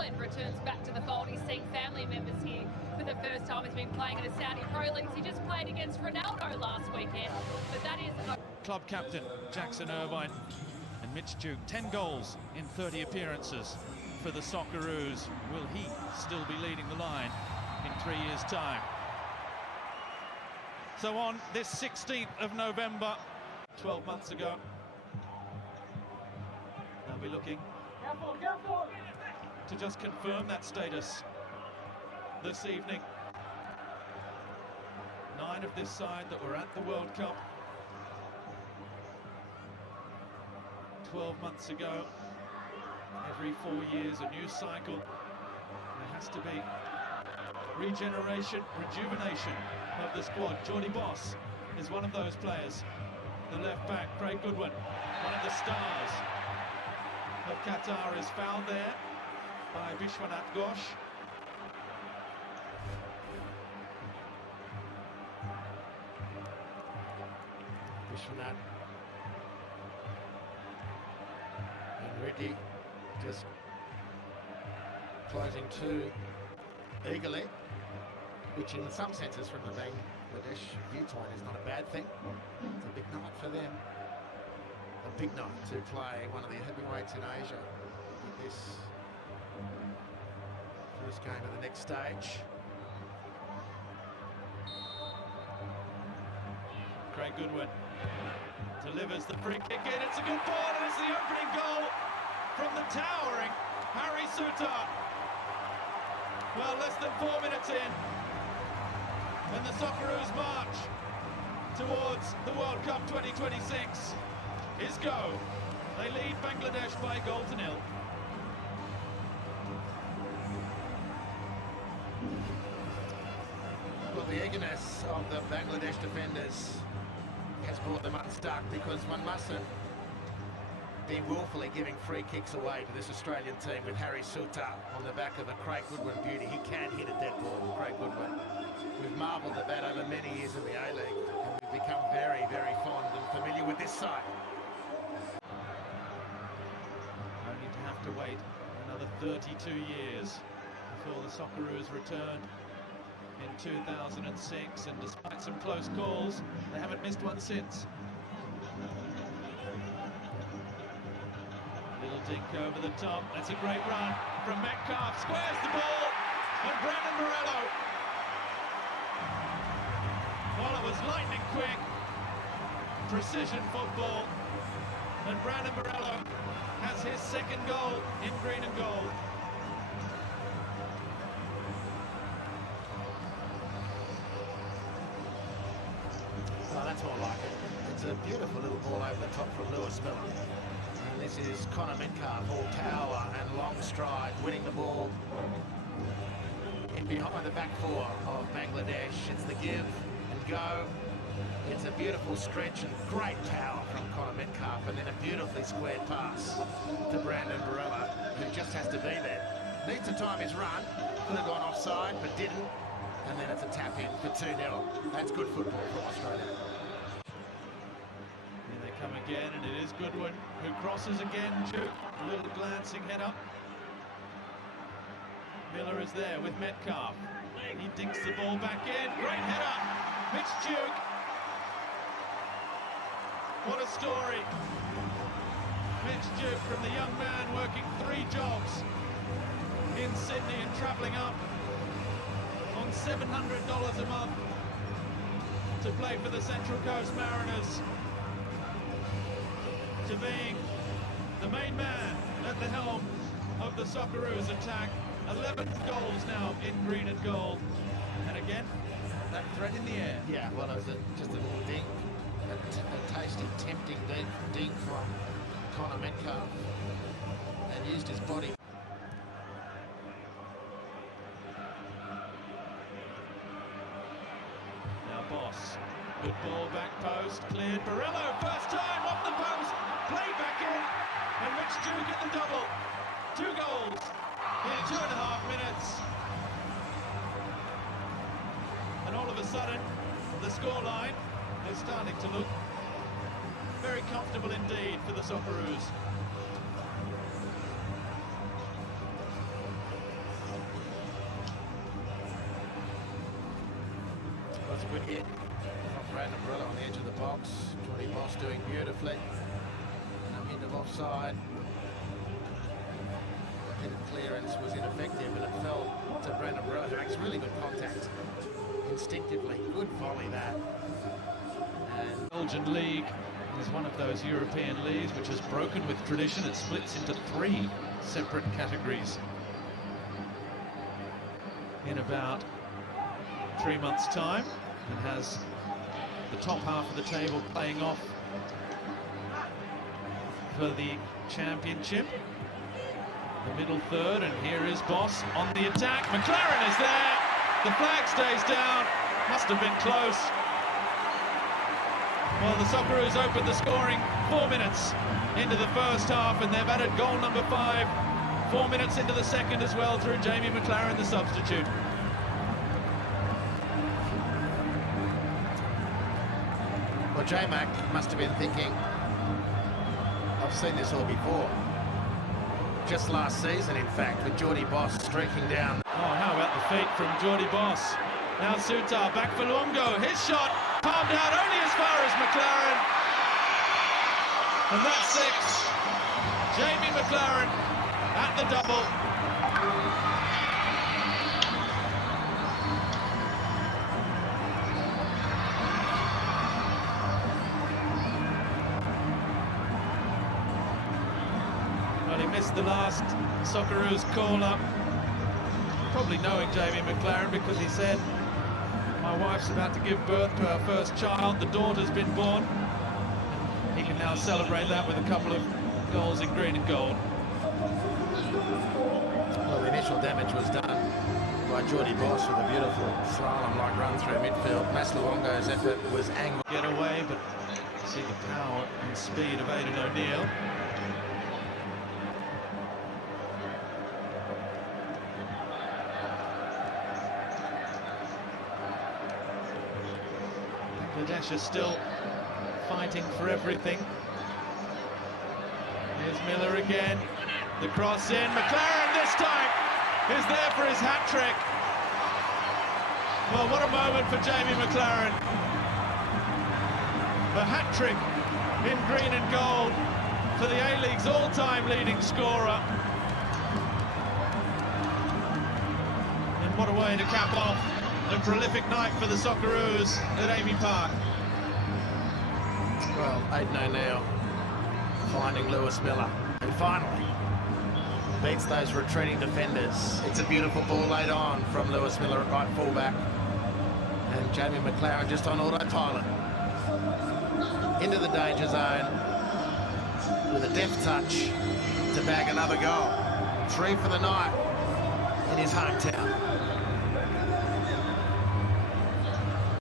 Goodwin returns back to the fold. He's seeing family members here for the first time. He's been playing in the Saudi Pro Leagues. He just played against Ronaldo last weekend. But that is club captain Jackson Irvine and Mitch Duke, 10 goals in 30 appearances for the Socceroos. Will he still be leading the line in 3 years' time? So on this 16th of November, 12 months ago, they'll be looking to just confirm that status this evening. 9 of this side that were at the World Cup 12 months ago. Every 4 years, a new cycle. There has to be regeneration, rejuvenation of the squad. Geordie Boss is one of those players. The left back, Craig Goodwin, one of the stars of Qatar, is fouled there by Vishwanath Ghosh. Vishwanath and Reddy just closing too eagerly, which in some senses from the Bangladesh viewpoint is not a bad thing. It's a big night for them. A big night to play one of the heavyweights in Asia with this first game of the next stage. Craig Goodwin delivers the free kick in. It's a good ball, and it's the opening goal from the towering Harry Sutar. Well, less than 4 minutes in, and the Socceroos march towards the World Cup 2026 is go. They lead Bangladesh by a goal to nil. Well, the eagerness of the Bangladesh defenders has brought them unstuck, because one mustn't be willfully giving free kicks away to this Australian team with Harry Sutar on the back of a Craig Goodwin beauty. He can hit a dead ball, Craig Goodwin. We've marvelled at that over many years in the A-League, and we've become very, very fond and familiar with this side. Only to have to wait another 32 years before the Socceroos returned in 2006, and despite some close calls, they haven't missed one since. Little dink over the top. That's a great run from Metcalf. Squares the ball, and Brandon Morello. Well, it was lightning quick, precision football, and Brandon Morello has his second goal in green and gold. Oh, that's more like it. It's a beautiful little ball over the top from Lewis Miller. And this is Connor Metcalf, all power and long stride, winning the ball in behind the back four of Bangladesh. It's the give and go. It's a beautiful stretch and great power from Connor Metcalf, and then a beautifully squared pass to Brandon Morello, who just has to be there. Needs to time his run. Could have gone offside, but didn't. And then it's a tap in for 2-0. That's good football from Australia. Here they come again, and it is Goodwin who crosses again. Duke, a little glancing head up. Miller is there with Metcalf. He dinks the ball back in. Great header. Mitch Duke. What a story. Mitch Duke, from the young man working 3 jobs in Sydney and travelling up on $700 a month to play for the Central Coast Mariners, to being the main man at the helm of the Socceroos attack. 11 goals now in green and gold, and again that threat in the air. Yeah, well, it was just a little dink, a tasty, tempting dink from Connor Metcalf, and used his body. Boss, good ball, back post, cleared. Morello, first time off the post, played back in, and Mitch Duke at the double. 2 goals in 2.5 minutes. And all of a sudden, the scoreline is starting to look very comfortable indeed for the Socceroos. was a good hit from Brandon Brilla on the edge of the box. Jordy Boss doing beautifully. No hint of offside. The headed clearance was ineffective, and it fell to Brandon Brilla, who makes really good contact instinctively. Good volley that. And Belgian League is one of those European leagues which has broken with tradition. It splits into 3 separate categories in about 3 months' time, and has the top half of the table playing off for the championship. The middle third, and here is Boss on the attack. McLaren is there. The flag stays down. Must have been close. Well, the Socceroos opened the scoring 4 minutes into the first half, and they've added goal number 5 4 minutes into the second as well through Jamie McLaren, the substitute. well, J-Mac must have been thinking, I've seen this all before. Just last season, in fact, with Jordy Boss streaking down. Oh, how about the feet from Jordy Boss? Now Sutar back for Luongo. His shot palmed out only as far as McLaren. And that's 6. Jamie McLaren at the double. Well, he missed the last Socceroos call-up. Probably knowing Jamie McLaren, because he said, my wife's about to give birth to our first child, the daughter's been born. He can now celebrate that with a couple of goals in green and gold. Well, the initial damage was done by Jordy Boss with a beautiful slalom-like run through midfield. Mas Luongo's effort was angled. Get away, but see the power and speed of Aidan O'Neill. Bangladesh is still fighting for everything. Here's Miller again. The cross in. McLaren this time is there for his hat-trick. Well, what a moment for Jamie McLaren. A hat-trick in green and gold for the A-League's all-time leading scorer. And what a way to cap off a prolific night for the Socceroos at Amy Park. Well, Aidan O'Neill finding Lewis Miller, and finally beats those retreating defenders. It's a beautiful ball laid on from Lewis Miller at right fullback, and Jamie McLaren just on autopilot into the danger zone with a deft touch to bag another goal. 3 for the night in his hometown.